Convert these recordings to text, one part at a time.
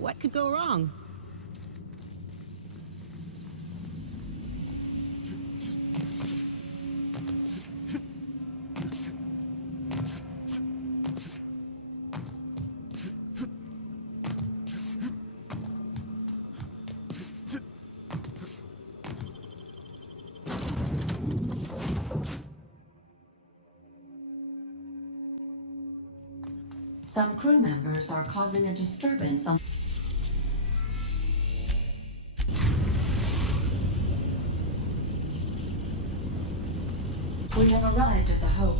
What could go wrong? Some crew members are causing a disturbance on... We have arrived at the Hope.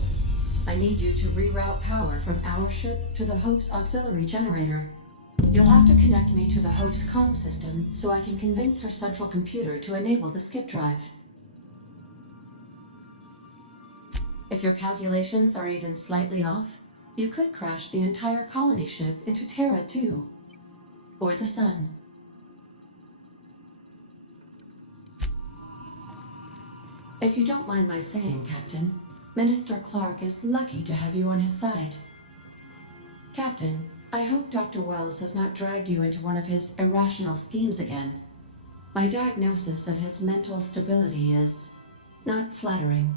I need you to reroute power from our ship to the Hope's auxiliary generator. You'll have to connect me to the Hope's comm system so I can convince her central computer to enable the skip drive. If your calculations are even slightly off, you could crash the entire colony ship into Terra 2, or the Sun. If you don't mind my saying, Captain, Minister Clark is lucky to have you on his side. Captain, I hope Dr. Wells has not dragged you into one of his irrational schemes again. My diagnosis of his mental stability is not flattering.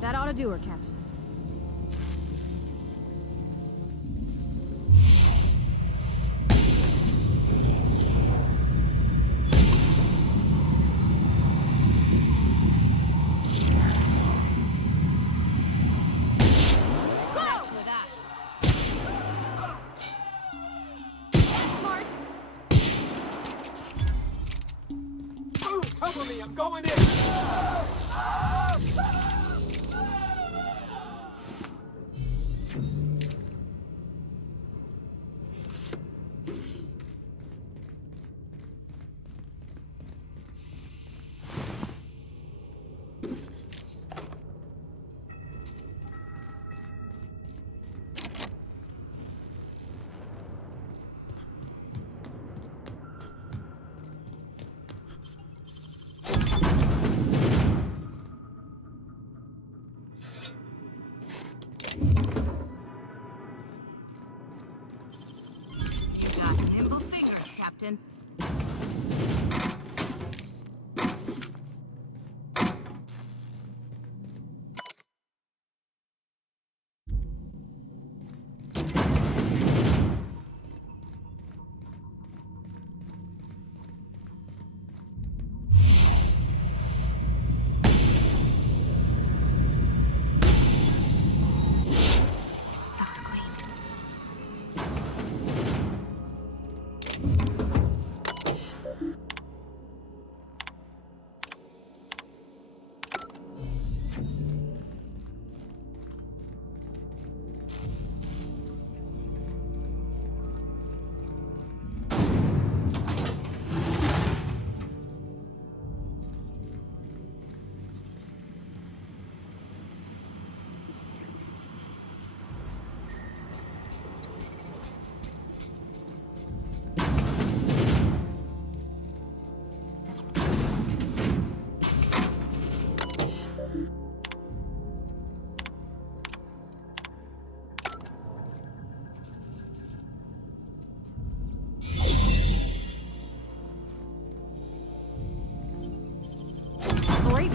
That ought to do her, Captain. Cover me, I'm going in! Nimble fingers, Captain.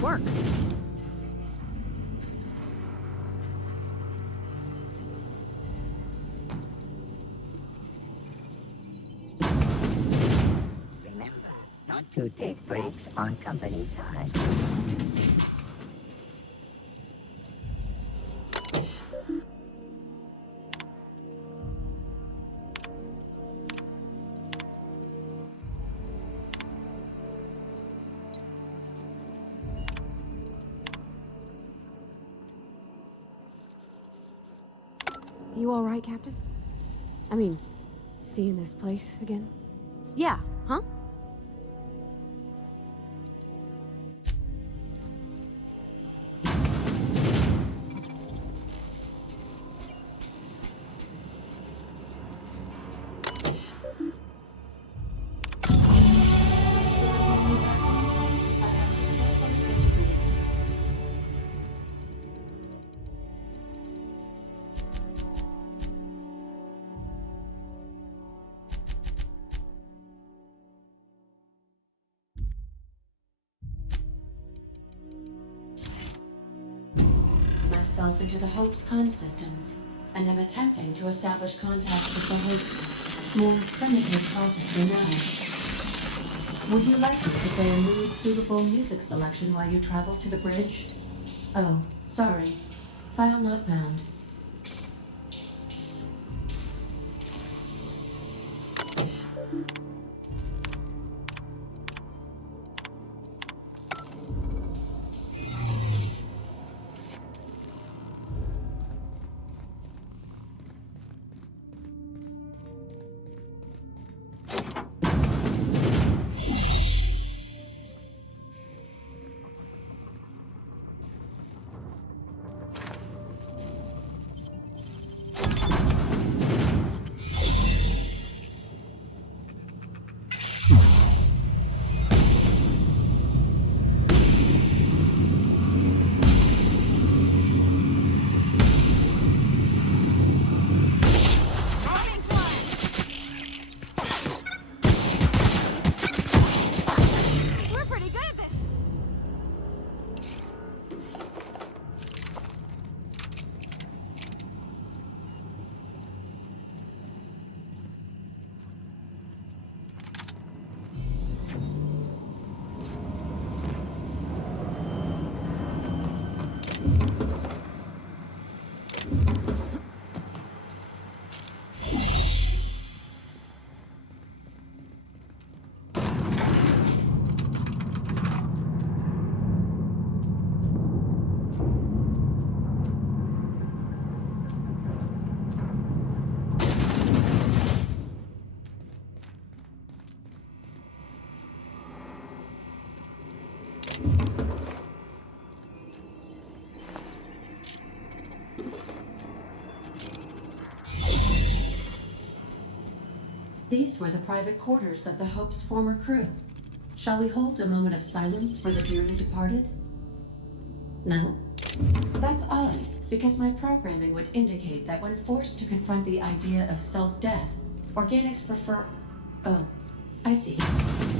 work. Remember, not to take breaks on company time. You all right, Captain? I mean, seeing this place again? Yeah, huh? I have successfully integrated. Myself into the Hope's comm systems, and am attempting to establish contact with the Hope's more primitive processor now. Would you like me to play a mood-suitable music selection while you travel to the bridge? Oh, sorry. File not found. Rolling flag! We're pretty good at this. These were the private quarters of the Hope's former crew. Shall we hold a moment of silence for the dearly departed? No? That's odd, because my programming would indicate that when forced to confront the idea of self-death, organics prefer... Oh, I see.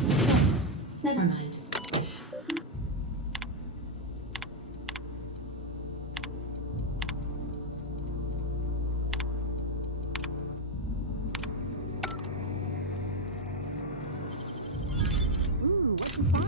Yes, never mind. Ooh, what's the find?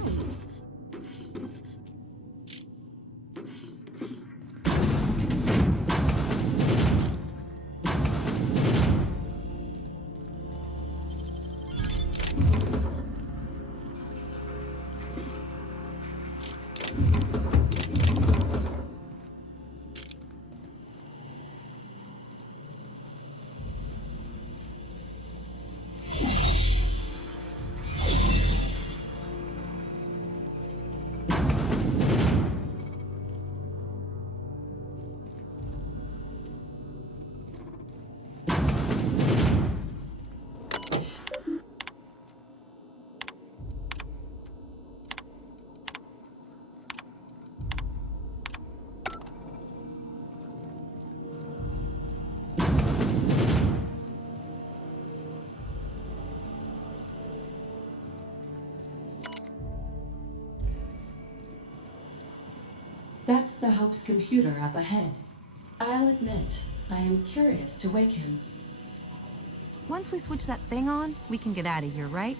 That's the Hope's computer up ahead. I'll admit, I am curious to wake him. Once we switch that thing on, we can get out of here, right?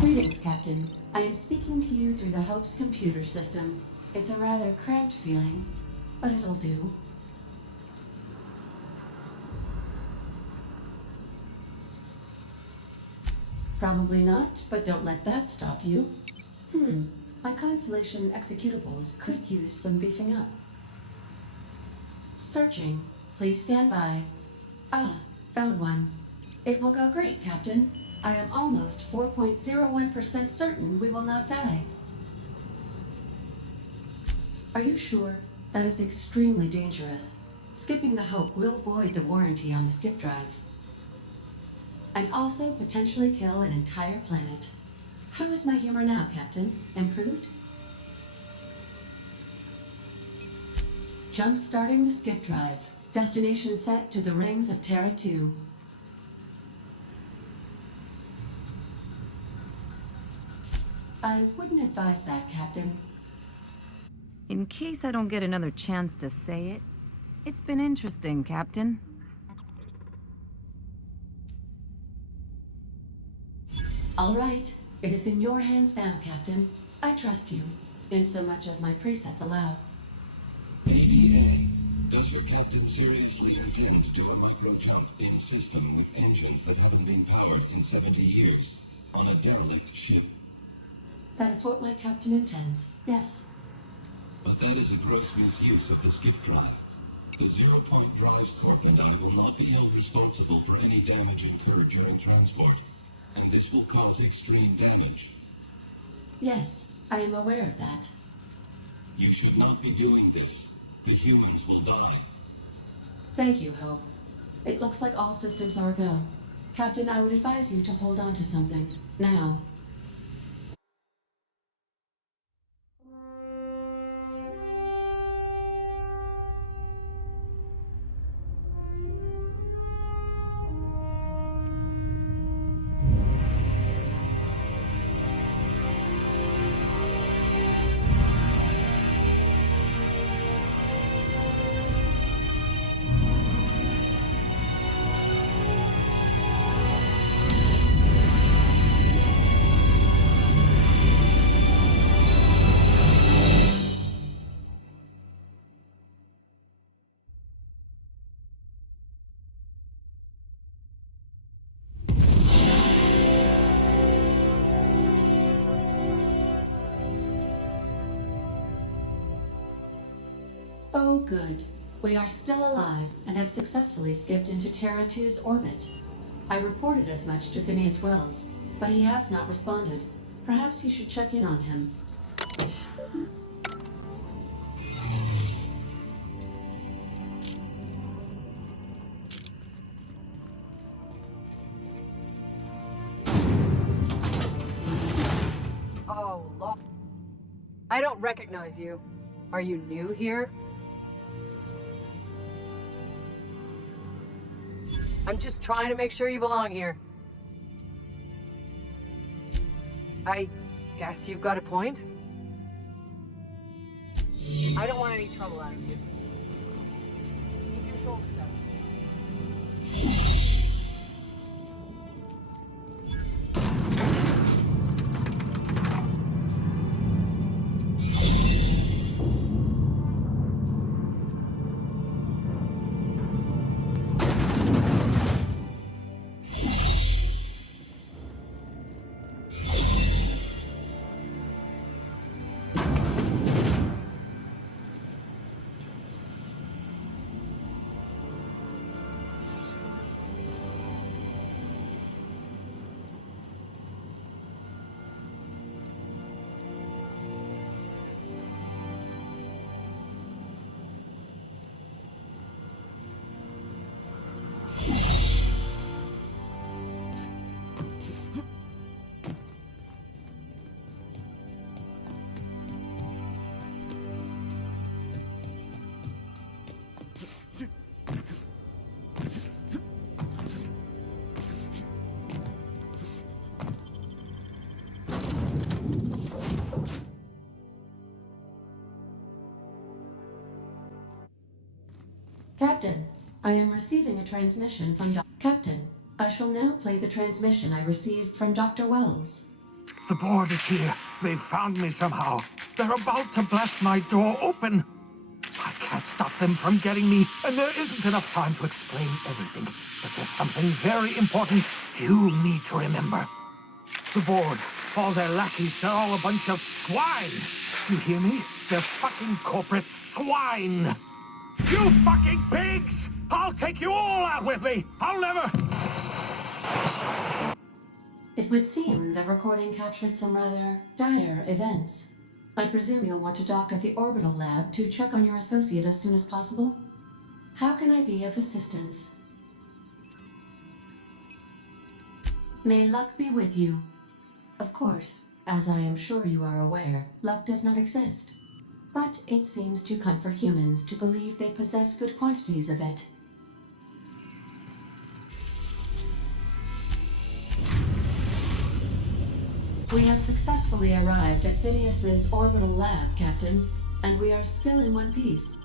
Greetings, Captain. I am speaking to you through the Hope's computer system. It's a rather cramped feeling, but it'll do. Probably not, but don't let that stop you. My Constellation executables could use some beefing up. Searching. Please stand by. Ah, found one. It will go great, Captain. I am almost 4.01% certain we will not die. Are you sure? That is extremely dangerous. Skipping the Hope will void the warranty on the skip drive. And also potentially kill an entire planet. How is my humor now, Captain? Improved? Jump-starting the skip drive. Destination set to the rings of Terra 2. I wouldn't advise that, Captain. In case I don't get another chance to say it, it's been interesting, Captain. All right. It is in your hands now, Captain. I trust you, in so much as my presets allow. ADA, does your captain seriously intend to do a micro-jump in system with engines that haven't been powered in 70 years on a derelict ship? That is what my captain intends, yes. But that is a gross misuse of the skip drive. The Zero Point Drives Corp and I will not be held responsible for any damage incurred during transport, and this will cause extreme damage. Yes, I am aware of that. You should not be doing this. The humans will die. Thank you, Hope. It looks like all systems are a go. Captain, I would advise you to hold on to something. Now. Oh, good. We are still alive and have successfully skipped into Terra 2's orbit. I reported as much to Phineas Wells, but he has not responded. Perhaps you should check in on him. Oh, look. I don't recognize you. Are you new here? I'm just trying to make sure you belong here. I guess you've got a point. I don't want any trouble out of you. Keep your shoulders up. Captain, I am receiving a transmission from Captain, I shall now play the transmission I received from Dr. Wells. The board is here. They've found me somehow. They're about to blast my door open. I can't stop them from getting me, and there isn't enough time to explain everything. But there's something very important you need to remember. The board, all their lackeys, they're all a bunch of swine. Do you hear me? They're fucking corporate swine. You fucking pigs! I'll take you all out with me! I'll never... It would seem the recording captured some rather dire events. I presume you'll want to dock at the orbital lab to check on your associate as soon as possible? How can I be of assistance? May luck be with you. Of course, as I am sure you are aware, luck does not exist. But it seems to comfort humans to believe they possess good quantities of it. We have successfully arrived at Phineas's orbital lab, Captain, and we are still in one piece.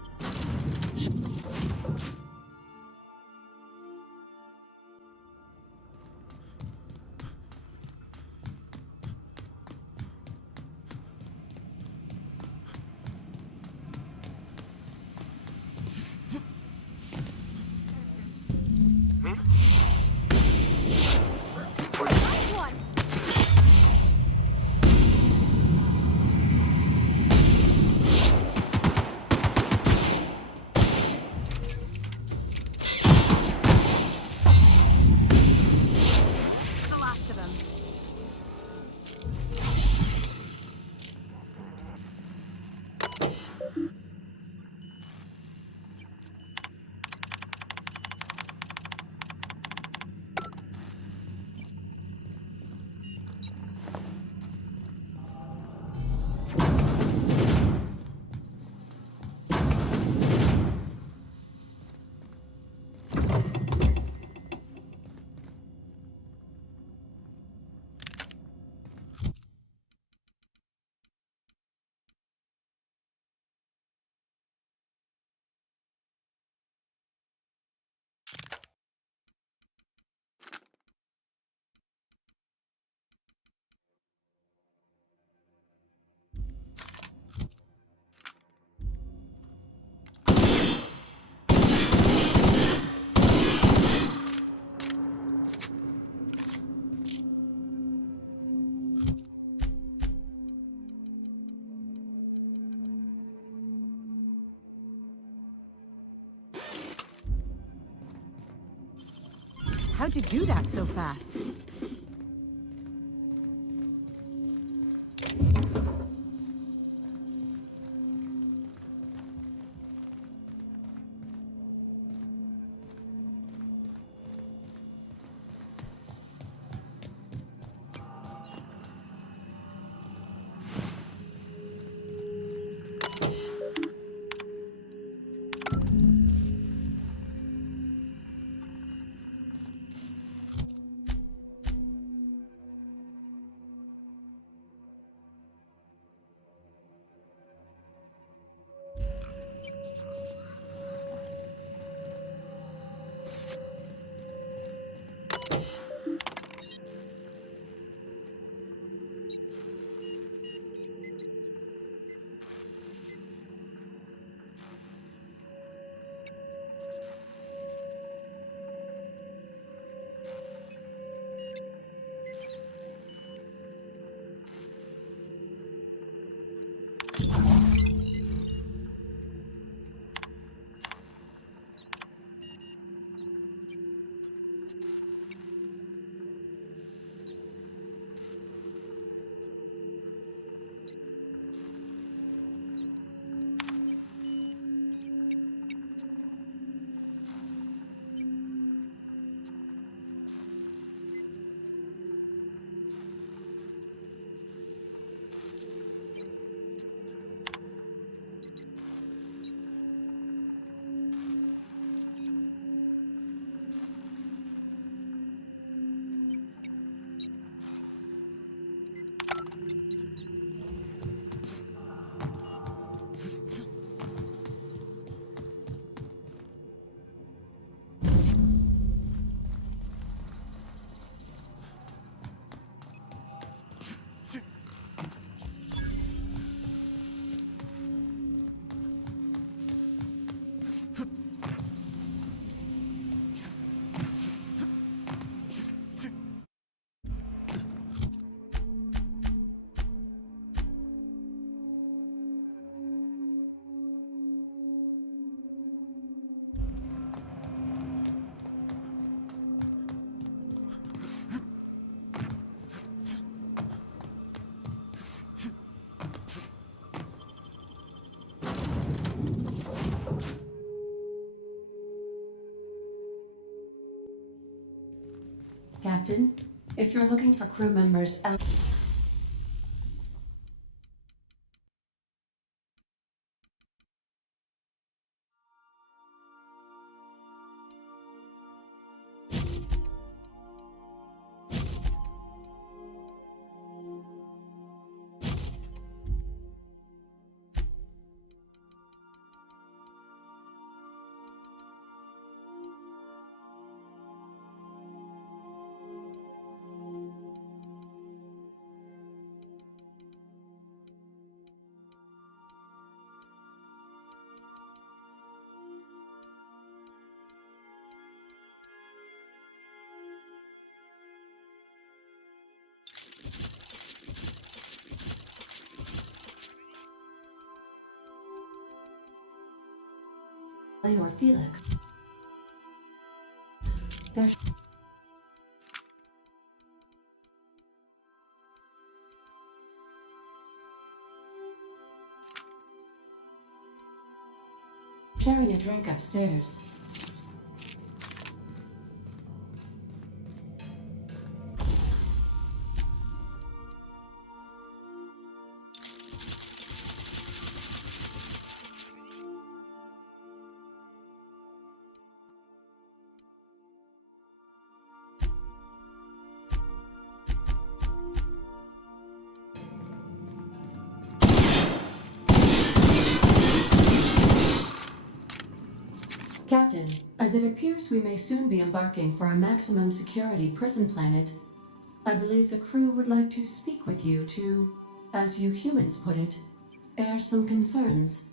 How'd you do that so fast? Captain, if you're looking for crew members, or Felix, they're sharing a drink upstairs. Captain, as it appears we may soon be embarking for a maximum security prison planet, I believe the crew would like to speak with you to, as you humans put it, air some concerns.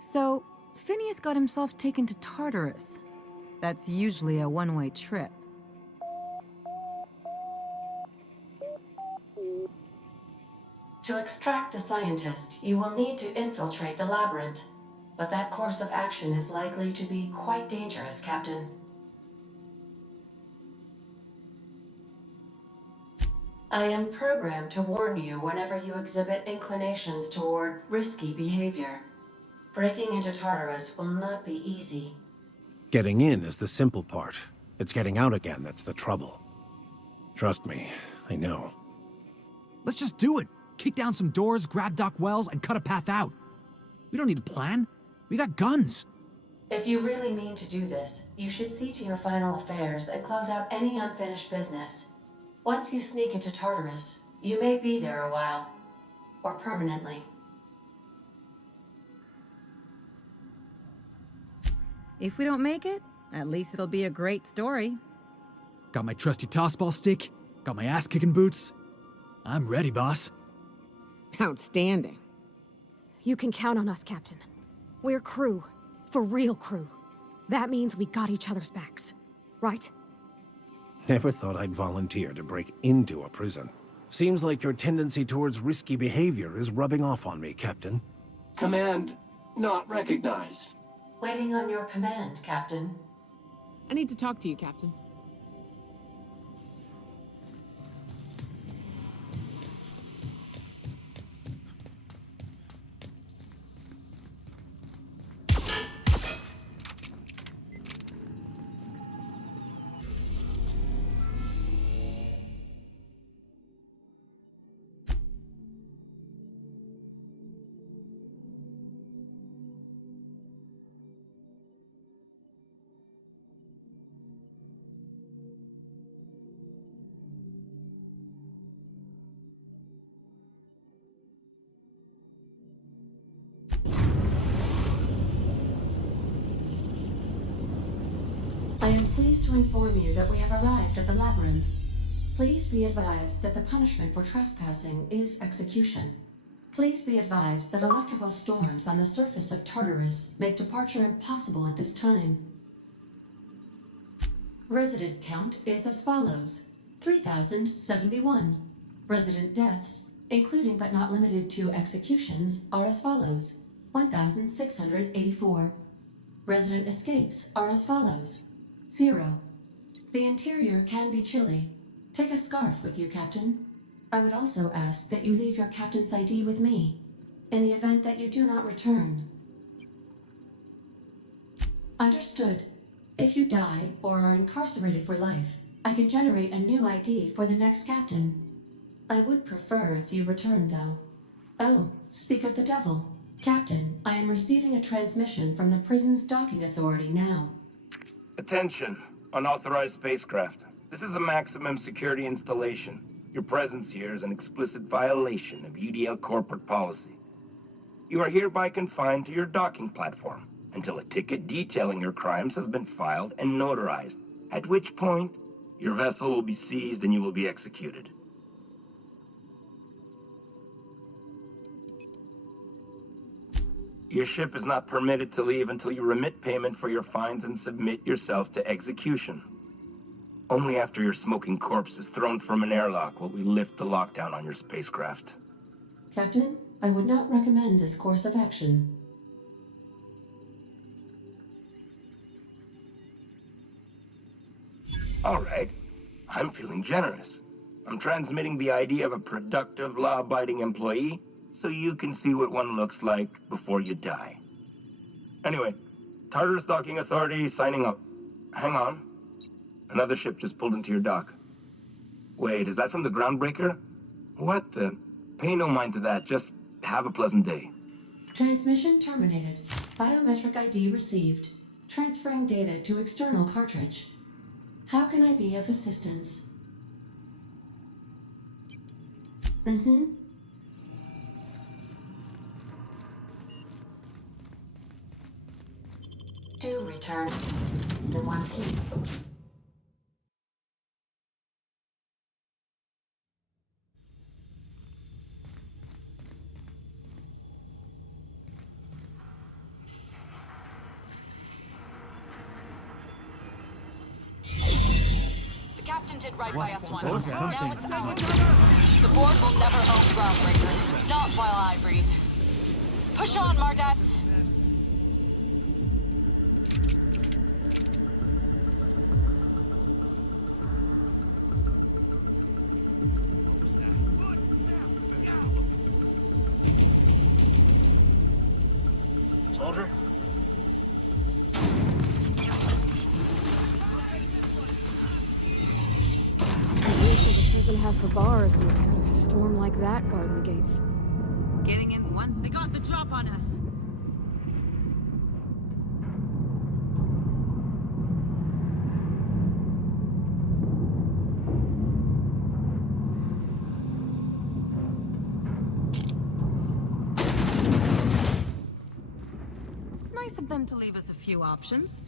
So, Phineas got himself taken to Tartarus. That's usually a one-way trip. To extract the scientist, you will need to infiltrate the labyrinth, but that course of action is likely to be quite dangerous, Captain. I am programmed to warn you whenever you exhibit inclinations toward risky behavior. Breaking into Tartarus will not be easy. Getting in is the simple part. It's getting out again that's the trouble. Trust me, I know. Let's just do it. Kick down some doors, grab Doc Wells, and cut a path out. We don't need a plan. We got guns. If you really mean to do this, you should see to your final affairs and close out any unfinished business. Once you sneak into Tartarus, you may be there a while. Or permanently. If we don't make it, at least it'll be a great story. Got my trusty tossball stick, got my ass-kicking boots. I'm ready, boss. Outstanding. You can count on us, Captain. We're crew. For real crew. That means we got each other's backs. Right? Never thought I'd volunteer to break into a prison. Seems like your tendency towards risky behavior is rubbing off on me, Captain. Command not recognized. Waiting on your command, Captain. I need to talk to you, Captain. I am pleased to inform you that we have arrived at the labyrinth. Please be advised that the punishment for trespassing is execution. Please be advised that electrical storms on the surface of Tartarus make departure impossible at this time. Resident count is as follows: 3,071. Resident deaths, including but not limited to executions, are as follows: 1,684. Resident escapes are as follows: 0. The interior can be chilly. Take a scarf with you, Captain. I would also ask that you leave your captain's ID with me, in the event that you do not return. Understood. If you die or are incarcerated for life, I can generate a new ID for the next captain. I would prefer if you return, though. Oh, speak of the devil. Captain, I am receiving a transmission from the prison's docking authority now. Attention, unauthorized spacecraft. This is a maximum security installation. Your presence here is an explicit violation of UDL corporate policy. You are hereby confined to your docking platform until a ticket detailing your crimes has been filed and notarized, at which point your vessel will be seized and you will be executed. Your ship is not permitted to leave until you remit payment for your fines and submit yourself to execution. Only after your smoking corpse is thrown from an airlock will we lift the lockdown on your spacecraft. Captain, I would not recommend this course of action. All right. I'm feeling generous. I'm transmitting the idea of a productive, law-abiding employee so you can see what one looks like before you die. Anyway, Tartarus Docking Authority signing up. Hang on. Another ship just pulled into your dock. Wait, is that from the Groundbreaker? What the? Pay no mind to that. Just have a pleasant day. Transmission terminated. Biometric ID received. Transferring data to external cartridge. How can I be of assistance? To return to 1P. The captain did right by us once. That was something. Now it's time. The board will never own Groundbreaker. Not while I breathe. Push on, Mardat. Soldier? Doesn't have for bars when it's got a storm like that guarding the gates. Getting in's one. They got the drop on us. Nice of them to leave us a few options.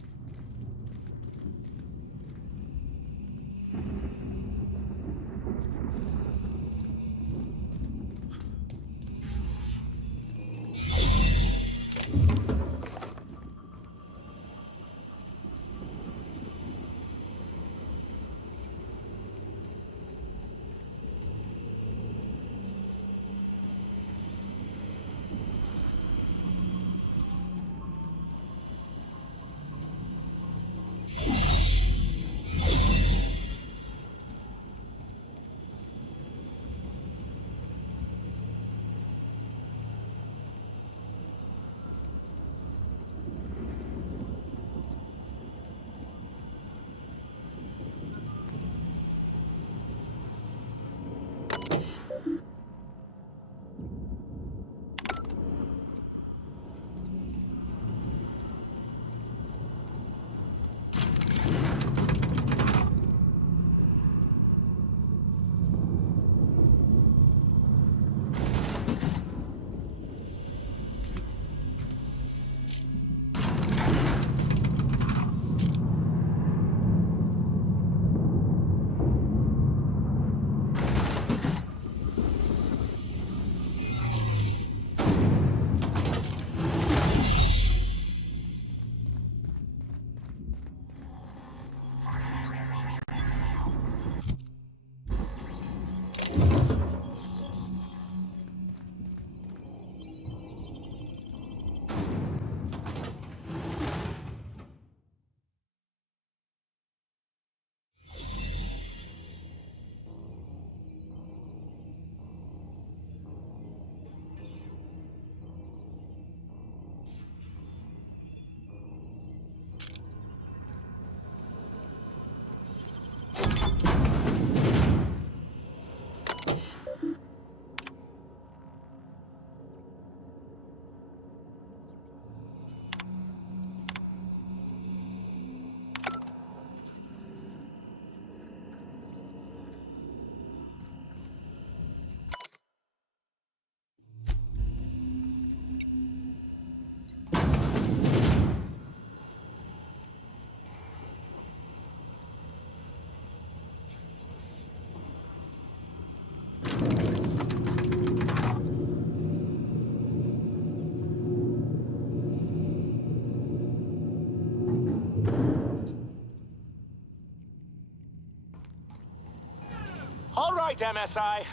right, MSI.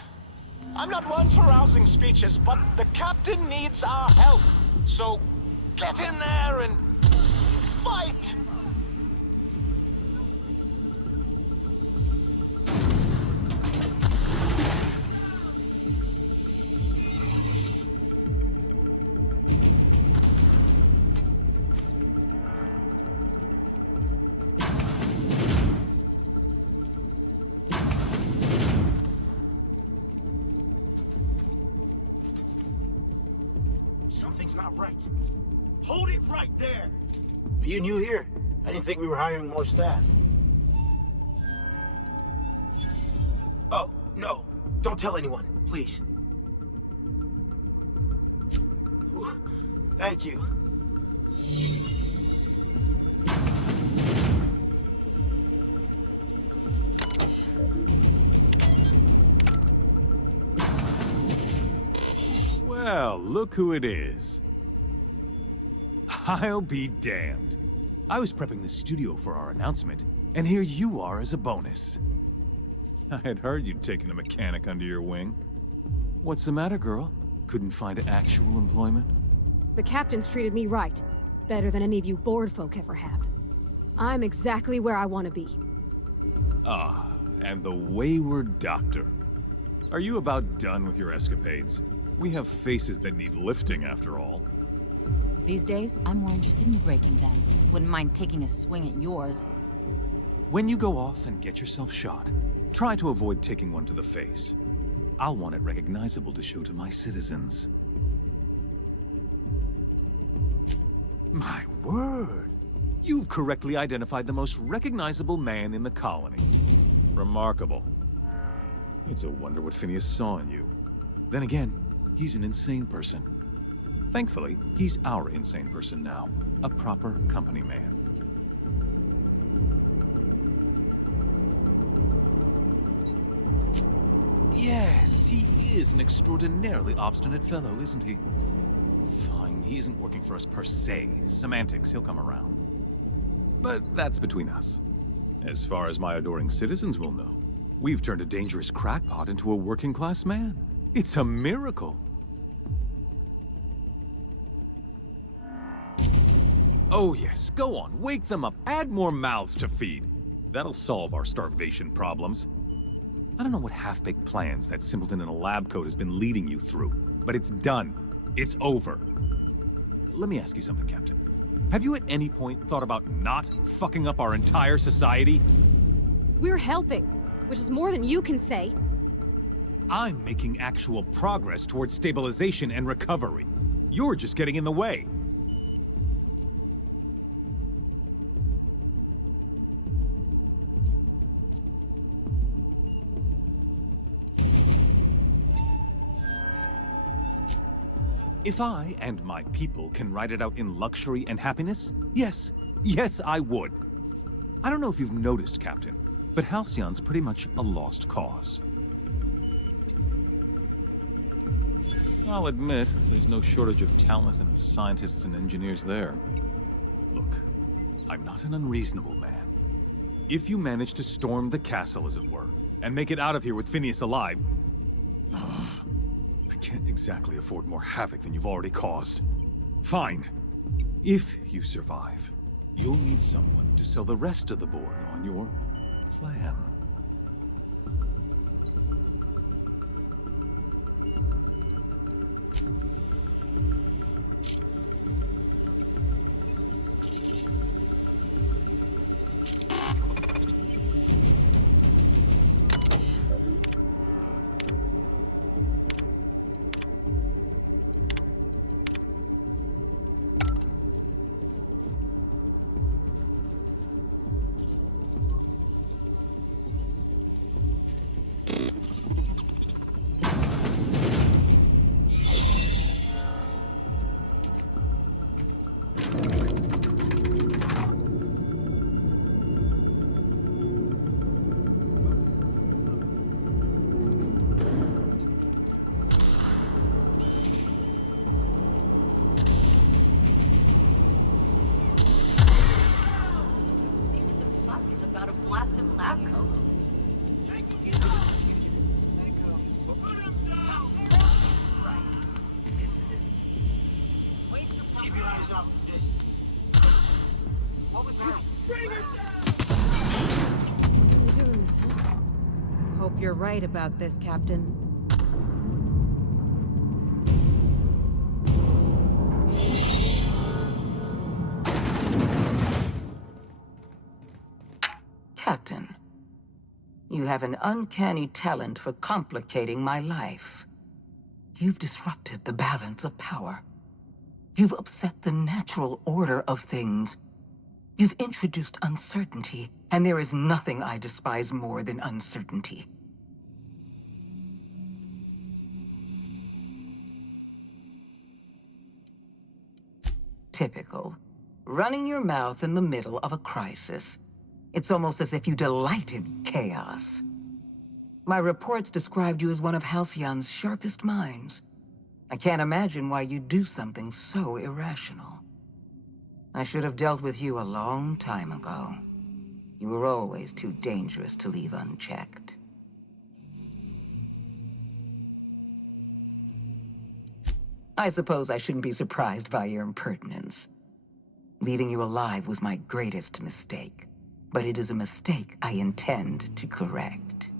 I'm not one for rousing speeches, but the captain needs our help. So get in there and fight! Something's not right. Hold it right there! Are you new here? I didn't think we were hiring more staff. Oh, no. Don't tell anyone, please. Whew. Thank you. Well, look who it is. I'll be damned. I was prepping the studio for our announcement, and here you are as a bonus. I had heard you'd taken a mechanic under your wing. What's the matter, girl? Couldn't find actual employment? The captain's treated me right. Better than any of you bored folk ever have. I'm exactly where I want to be. Ah, and the wayward doctor. Are you about done with your escapades? We have faces that need lifting, after all. These days, I'm more interested in breaking them. Wouldn't mind taking a swing at yours. When you go off and get yourself shot, try to avoid taking one to the face. I'll want it recognizable to show to my citizens. My word! You've correctly identified the most recognizable man in the colony. Remarkable. It's a wonder what Phineas saw in you. Then again, he's an insane person. Thankfully, he's our insane person now. A proper company man. Yes, he is an extraordinarily obstinate fellow, isn't he? Fine, he isn't working for us per se. Semantics, he'll come around. But that's between us. As far as my adoring citizens will know, we've turned a dangerous crackpot into a working-class man. It's a miracle. Oh yes, go on, wake them up, add more mouths to feed. That'll solve our starvation problems. I don't know what half-baked plans that simpleton in a lab coat has been leading you through, but it's done. It's over. Let me ask you something, Captain. Have you at any point thought about not fucking up our entire society? We're helping, which is more than you can say. I'm making actual progress towards stabilization and recovery. You're just getting in the way. If I and my people can ride it out in luxury and happiness, yes, I would. I don't know if you've noticed, Captain, but Halcyon's pretty much a lost cause. I'll admit, there's no shortage of talent in the scientists and engineers there. Look, I'm not an unreasonable man. If you manage to storm the castle, as it were, and make it out of here with Phineas alive, I can't exactly afford more havoc than you've already caused. Fine. If you survive, you'll need someone to sell the rest of the board on your plan. Keep your eyes off the distance. What was that? Bring her How are you doing this, huh? Hope you're right about this, Captain. Captain, you have an uncanny talent for complicating my life. You've disrupted the balance of power. You've upset the natural order of things. You've introduced uncertainty, and there is nothing I despise more than uncertainty. Typical. Running your mouth in the middle of a crisis. It's almost as if you delight in chaos. My reports described you as one of Halcyon's sharpest minds. I can't imagine why you'd do something so irrational. I should have dealt with you a long time ago. You were always too dangerous to leave unchecked. I suppose I shouldn't be surprised by your impertinence. Leaving you alive was my greatest mistake. But it is a mistake I intend to correct.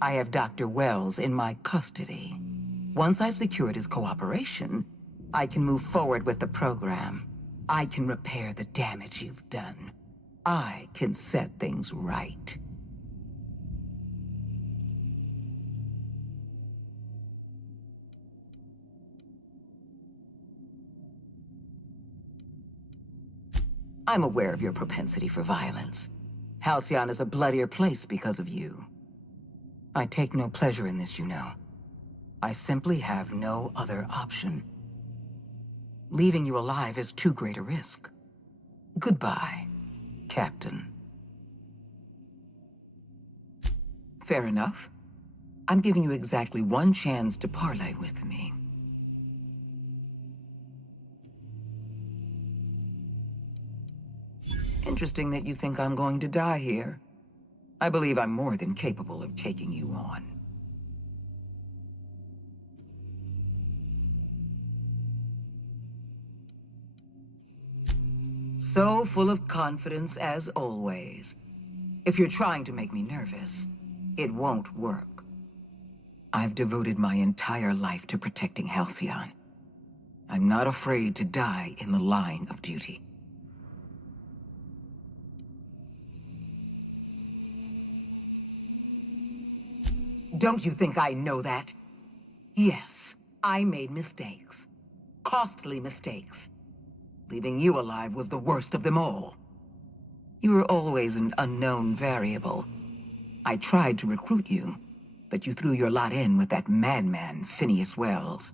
I have Dr. Wells in my custody. Once I've secured his cooperation, I can move forward with the program. I can repair the damage you've done. I can set things right. I'm aware of your propensity for violence. Halcyon is a bloodier place because of you. I take no pleasure in this, you know. I simply have no other option. Leaving you alive is too great a risk. Goodbye, Captain. Fair enough. I'm giving you exactly one chance to parley with me. Interesting that you think I'm going to die here. I believe I'm more than capable of taking you on. So full of confidence as always. If you're trying to make me nervous, it won't work. I've devoted my entire life to protecting Halcyon. I'm not afraid to die in the line of duty. Don't you think I know that? Yes, I made mistakes. Costly mistakes. Leaving you alive was the worst of them all. You were always an unknown variable. I tried to recruit you, but you threw your lot in with that madman, Phineas Wells.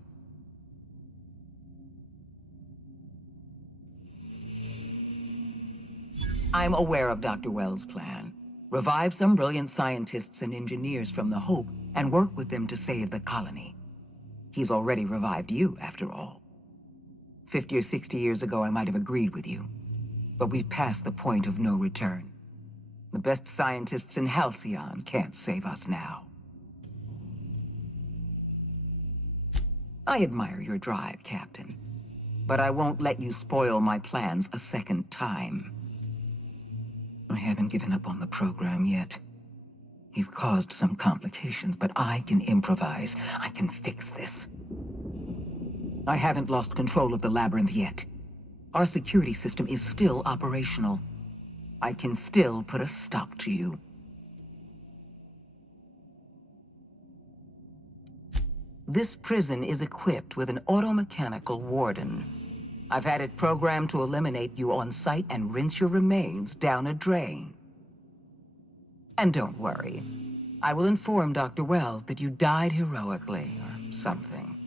I'm aware of Dr. Wells' plan. Revive some brilliant scientists and engineers from the Hope and work with them to save the colony. He's already revived you, after all. 50 or 60 years ago, I might have agreed with you. But we've passed the point of no return. The best scientists in Halcyon can't save us now. I admire your drive, Captain. But I won't let you spoil my plans a second time. I haven't given up on the program yet. You've caused some complications, but I can improvise. I can fix this. I haven't lost control of the labyrinth yet. Our security system is still operational. I can still put a stop to you. This prison is equipped with an automechanical warden. I've had it programmed to eliminate you on sight and rinse your remains down a drain. And don't worry. I will inform Dr. Wells that you died heroically, or something.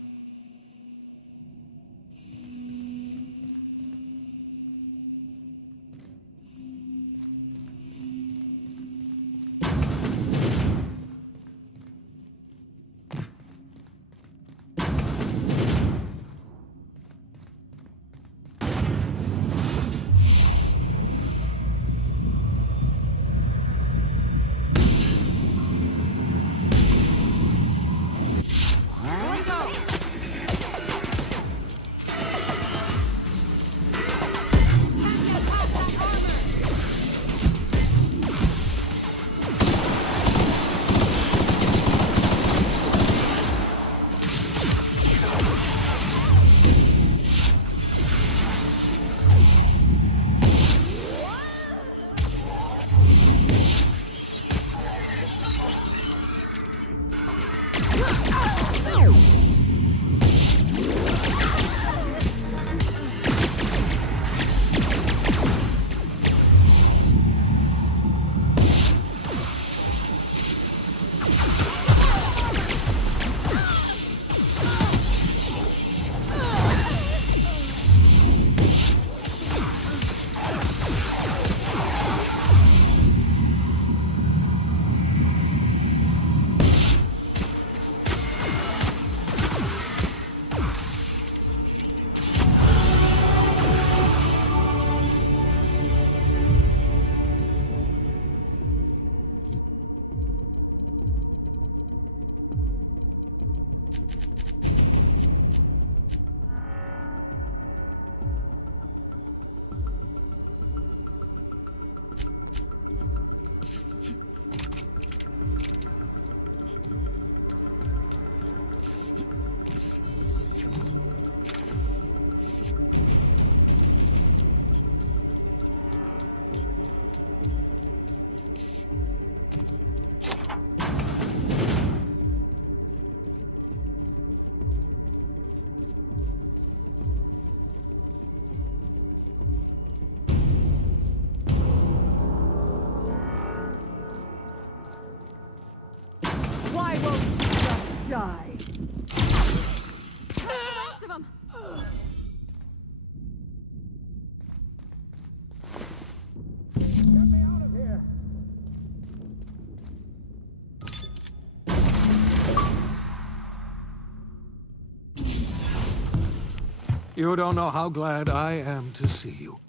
You don't know how glad I am to see you.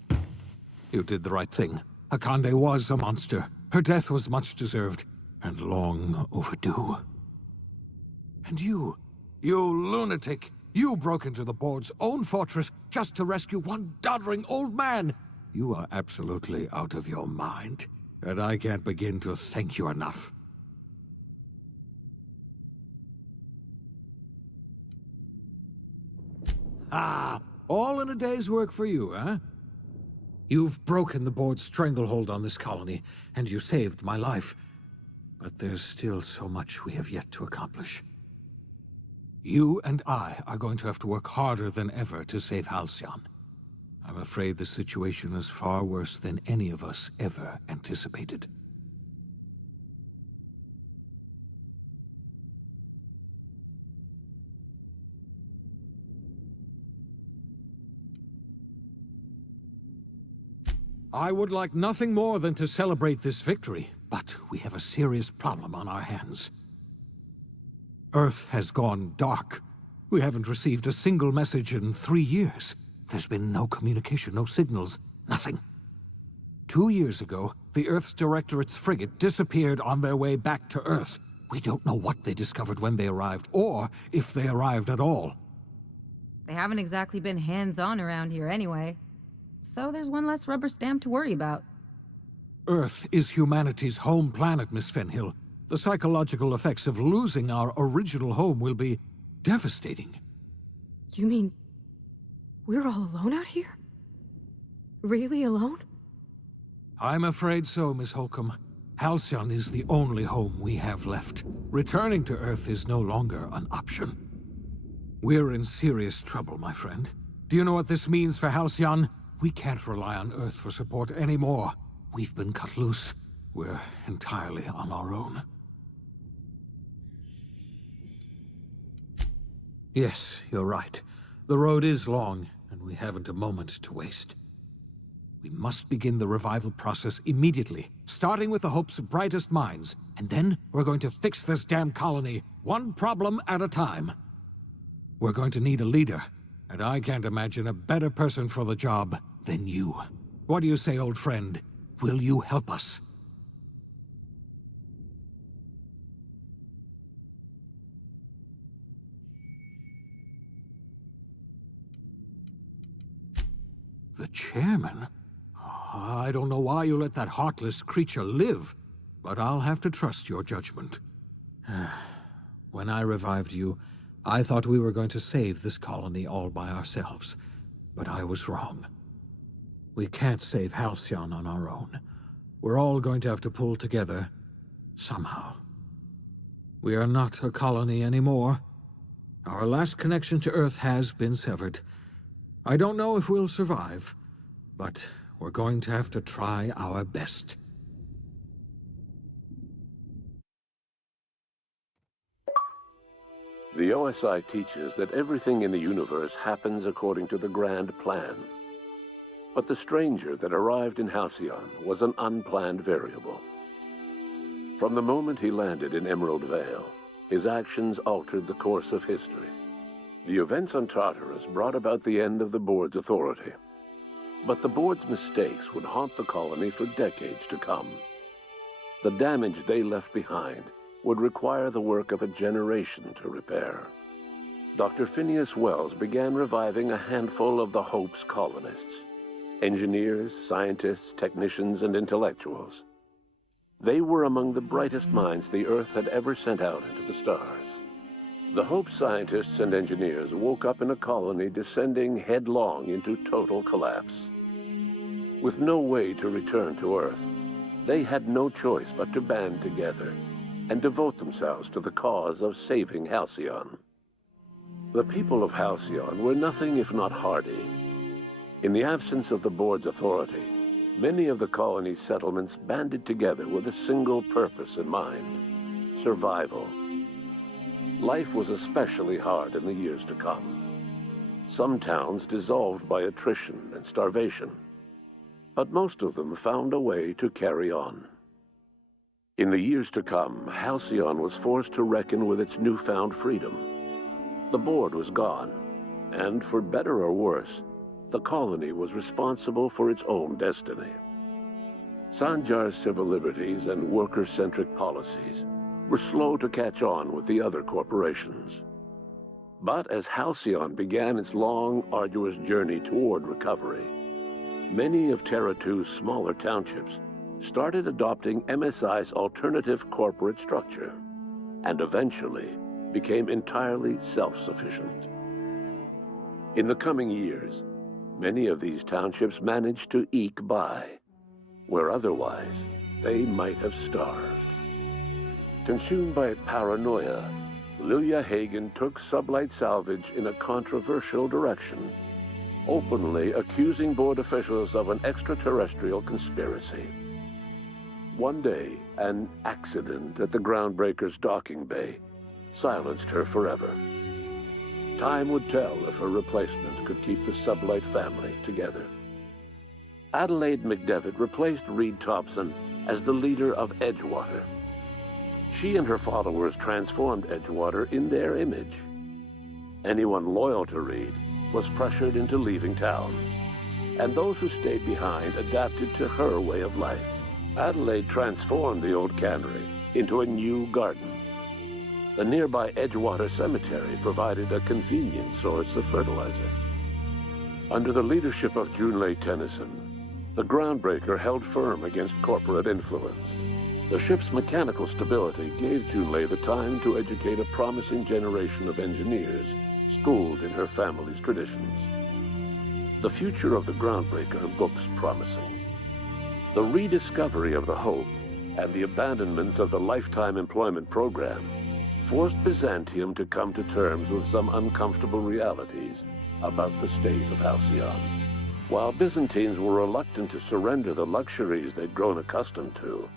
You did the right thing. Akande was a monster. Her death was much deserved, and long overdue. And you lunatic, you broke into the board's own fortress just to rescue one doddering old man. You are absolutely out of your mind, and I can't begin to thank you enough. Ah, all in a day's work for you, huh? You've broken the board's stranglehold on this colony, and you saved my life. But there's still so much we have yet to accomplish. You and I are going to have to work harder than ever to save Halcyon. I'm afraid the situation is far worse than any of us ever anticipated. I would like nothing more than to celebrate this victory, but we have a serious problem on our hands. Earth has gone dark. We haven't received a single message in 3 years. There's been no communication, no signals, nothing. 2 years ago, the Earth's Directorate's frigate disappeared on their way back to Earth. We don't know what they discovered when they arrived, or if they arrived at all. They haven't exactly been hands-on around here anyway. So there's one less rubber stamp to worry about. Earth is humanity's home planet, Miss Fenhill. The psychological effects of losing our original home will be devastating. You mean we're all alone out here? Really alone? I'm afraid so, Miss Holcomb. Halcyon is the only home we have left. Returning to Earth is no longer an option. We're in serious trouble, my friend. Do you know what this means for Halcyon? We can't rely on Earth for support anymore. We've been cut loose. We're entirely on our own. Yes, you're right. The road is long, and we haven't a moment to waste. We must begin the revival process immediately, starting with the Hope's brightest minds, and then we're going to fix this damn colony, one problem at a time. We're going to need a leader, and I can't imagine a better person for the job than you. What do you say, old friend? Will you help us? The chairman? I don't know why you let that heartless creature live, but I'll have to trust your judgment. When I revived you, I thought we were going to save this colony all by ourselves, but I was wrong. We can't save Halcyon on our own. We're all going to have to pull together, somehow. We are not a colony anymore. Our last connection to Earth has been severed. I don't know if we'll survive, but we're going to have to try our best. The OSI teaches that everything in the universe happens according to the grand plan. But the stranger that arrived in Halcyon was an unplanned variable. From the moment he landed in Emerald Vale, his actions altered the course of history. The events on Tartarus brought about the end of the board's authority. But the board's mistakes would haunt the colony for decades to come. The damage they left behind would require the work of a generation to repair. Dr. Phineas Wells began reviving a handful of the Hope's colonists. Engineers, scientists, technicians, and intellectuals. They were among the brightest minds the Earth had ever sent out into the stars. The Hope scientists and engineers woke up in a colony descending headlong into total collapse. With no way to return to Earth, they had no choice but to band together and devote themselves to the cause of saving Halcyon. The people of Halcyon were nothing if not hardy. In the absence of the board's authority, many of the colony's settlements banded together with a single purpose in mind: survival. Life was especially hard in the years to come. Some towns dissolved by attrition and starvation, but most of them found a way to carry on. In the years to come, Halcyon was forced to reckon with its newfound freedom. The board was gone, And for better or worse, the colony was responsible for its own destiny. Sanjar's civil liberties and worker-centric policies were slow to catch on with the other corporations. But as Halcyon began its long, arduous journey toward recovery, many of Terra 2's smaller townships started adopting MSI's alternative corporate structure, and eventually became entirely self-sufficient. In the coming years, many of these townships managed to eke by, where otherwise they might have starved. Consumed by paranoia, Lilia Hagen took Sublight Salvage in a controversial direction, openly accusing board officials of an extraterrestrial conspiracy. One day, an accident at the Groundbreaker's docking bay silenced her forever. Time would tell if her replacement could keep the Sublight family together. Adelaide McDevitt replaced Reed Thompson as the leader of Edgewater. She and her followers transformed Edgewater in their image. Anyone loyal to Reed was pressured into leaving town, and those who stayed behind adapted to her way of life. Adelaide transformed the old cannery into a new garden. The nearby Edgewater Cemetery provided a convenient source of fertilizer. Under the leadership of Junlei Tennyson, the Groundbreaker held firm against corporate influence. The ship's mechanical stability gave Junlei the time to educate a promising generation of engineers schooled in her family's traditions. The future of the Groundbreaker looks promising. The rediscovery of the Hope and the abandonment of the lifetime employment program forced Byzantium to come to terms with some uncomfortable realities about the state of Halcyon. While Byzantines were reluctant to surrender the luxuries they'd grown accustomed to,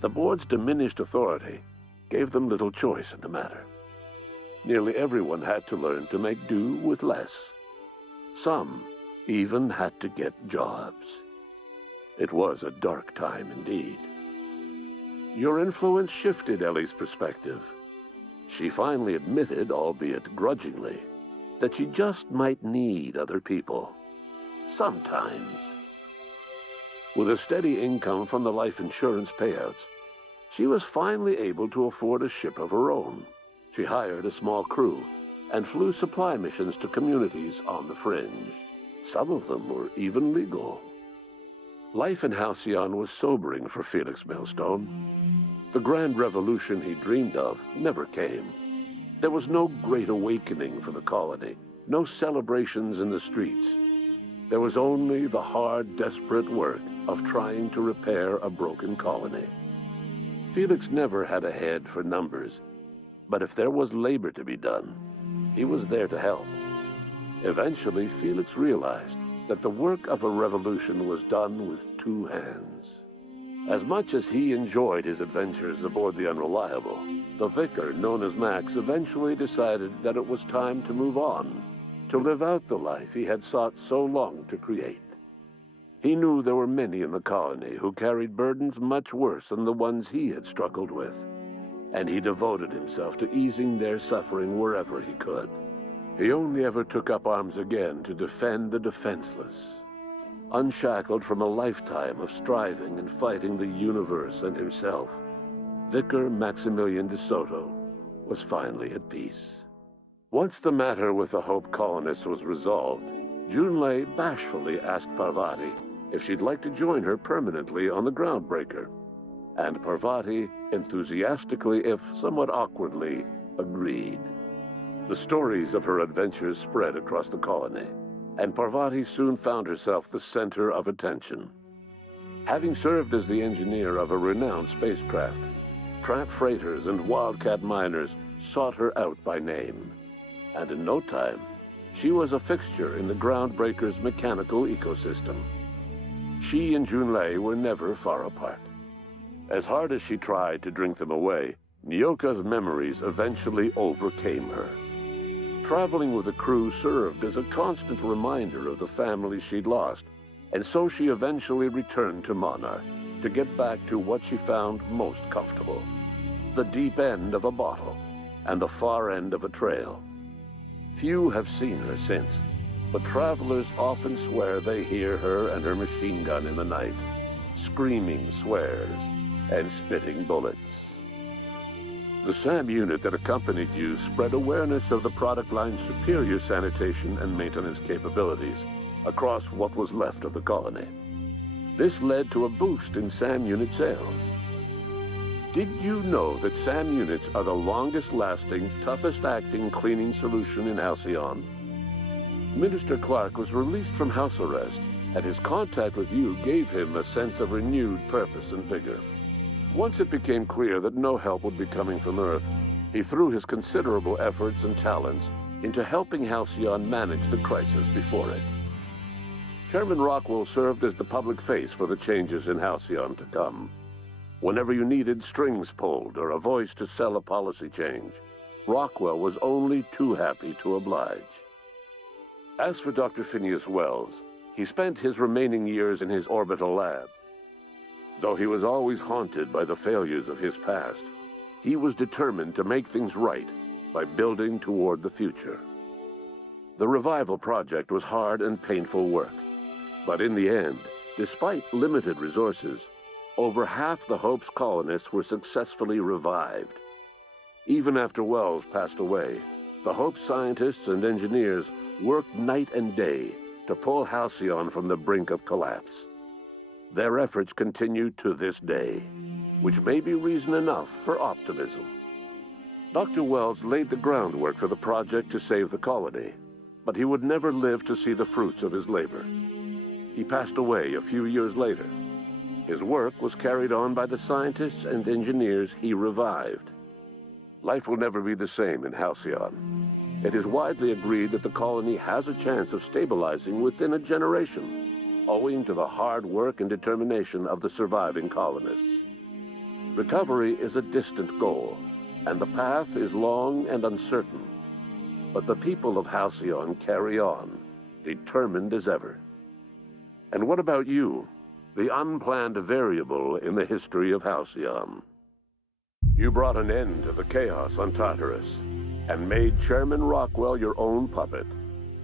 the board's diminished authority gave them little choice in the matter. Nearly everyone had to learn to make do with less. Some even had to get jobs. It was a dark time indeed. Your influence shifted Ellie's perspective. She finally admitted, albeit grudgingly, that she just might need other people. Sometimes. With a steady income from the life insurance payouts, she was finally able to afford a ship of her own. She hired a small crew and flew supply missions to communities on the fringe. Some of them were even legal. Life in Halcyon was sobering for Felix Millstone. The grand revolution he dreamed of never came. There was no great awakening for the colony, no celebrations in the streets. There was only the hard, desperate work of trying to repair a broken colony. Felix never had a head for numbers, but if there was labor to be done, he was there to help. Eventually, Felix realized that the work of a revolution was done with two hands. As much as he enjoyed his adventures aboard the Unreliable, the vicar, known as Max, eventually decided that it was time to move on, to live out the life he had sought so long to create. He knew there were many in the colony who carried burdens much worse than the ones he had struggled with, and he devoted himself to easing their suffering wherever he could. He only ever took up arms again to defend the defenseless. Unshackled from a lifetime of striving and fighting the universe and himself, Vicar Maximilian de Soto was finally at peace. Once the matter with the Hope colonists was resolved, Junlei bashfully asked Parvati if she'd like to join her permanently on the Groundbreaker, and Parvati enthusiastically, if somewhat awkwardly, agreed. The stories of her adventures spread across the colony, and Parvati soon found herself the center of attention. Having served as the engineer of a renowned spacecraft, tramp freighters and wildcat miners sought her out by name, and in no time, she was a fixture in the Groundbreaker's mechanical ecosystem. She and Junlei were never far apart. As hard as she tried to drink them away, Nyoka's memories eventually overcame her. Traveling with the crew served as a constant reminder of the family she'd lost, and so she eventually returned to Monarch to get back to what she found most comfortable: the deep end of a bottle and the far end of a trail. Few have seen her since, but travelers often swear they hear her and her machine gun in the night, screaming swears and spitting bullets. The SAM unit that accompanied you spread awareness of the product line's superior sanitation and maintenance capabilities across what was left of the colony. This led to a boost in SAM unit sales. Did you know that SAM units are the longest-lasting, toughest-acting cleaning solution in Halcyon? Minister Clark was released from house arrest, and his contact with you gave him a sense of renewed purpose and vigor. Once it became clear that no help would be coming from Earth, he threw his considerable efforts and talents into helping Halcyon manage the crisis before it. Chairman Rockwell served as the public face for the changes in Halcyon to come. Whenever you needed strings pulled or a voice to sell a policy change, Rockwell was only too happy to oblige. As for Dr. Phineas Wells, he spent his remaining years in his orbital lab. Though he was always haunted by the failures of his past, he was determined to make things right by building toward the future. The revival project was hard and painful work, but in the end, despite limited resources, over half the Hope's colonists were successfully revived. Even after Wells passed away, the Hope scientists and engineers worked night and day to pull Halcyon from the brink of collapse. Their efforts continue to this day, which may be reason enough for optimism. Dr. Wells laid the groundwork for the project to save the colony, but he would never live to see the fruits of his labor. He passed away a few years later. His work was carried on by the scientists and engineers he revived. Life will never be the same in Halcyon. It is widely agreed that the colony has a chance of stabilizing within a generation, owing to the hard work and determination of the surviving colonists. Recovery is a distant goal, and the path is long and uncertain. But the people of Halcyon carry on, determined as ever. And what about you, the unplanned variable in the history of Halcyon? You brought an end to the chaos on Tartarus, and made Chairman Rockwell your own puppet,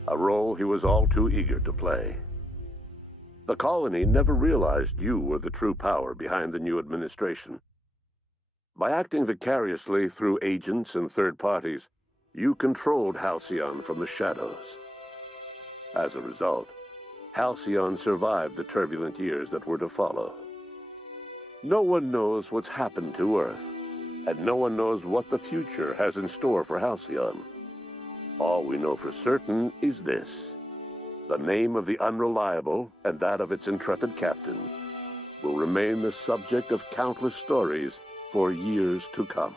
a role he was all too eager to play. The colony never realized you were the true power behind the new administration. By acting vicariously through agents and third parties, you controlled Halcyon from the shadows. As a result, Halcyon survived the turbulent years that were to follow. No one knows what's happened to Earth, and no one knows what the future has in store for Halcyon. All we know for certain is this: the name of the Unreliable and that of its intrepid captain will remain the subject of countless stories for years to come.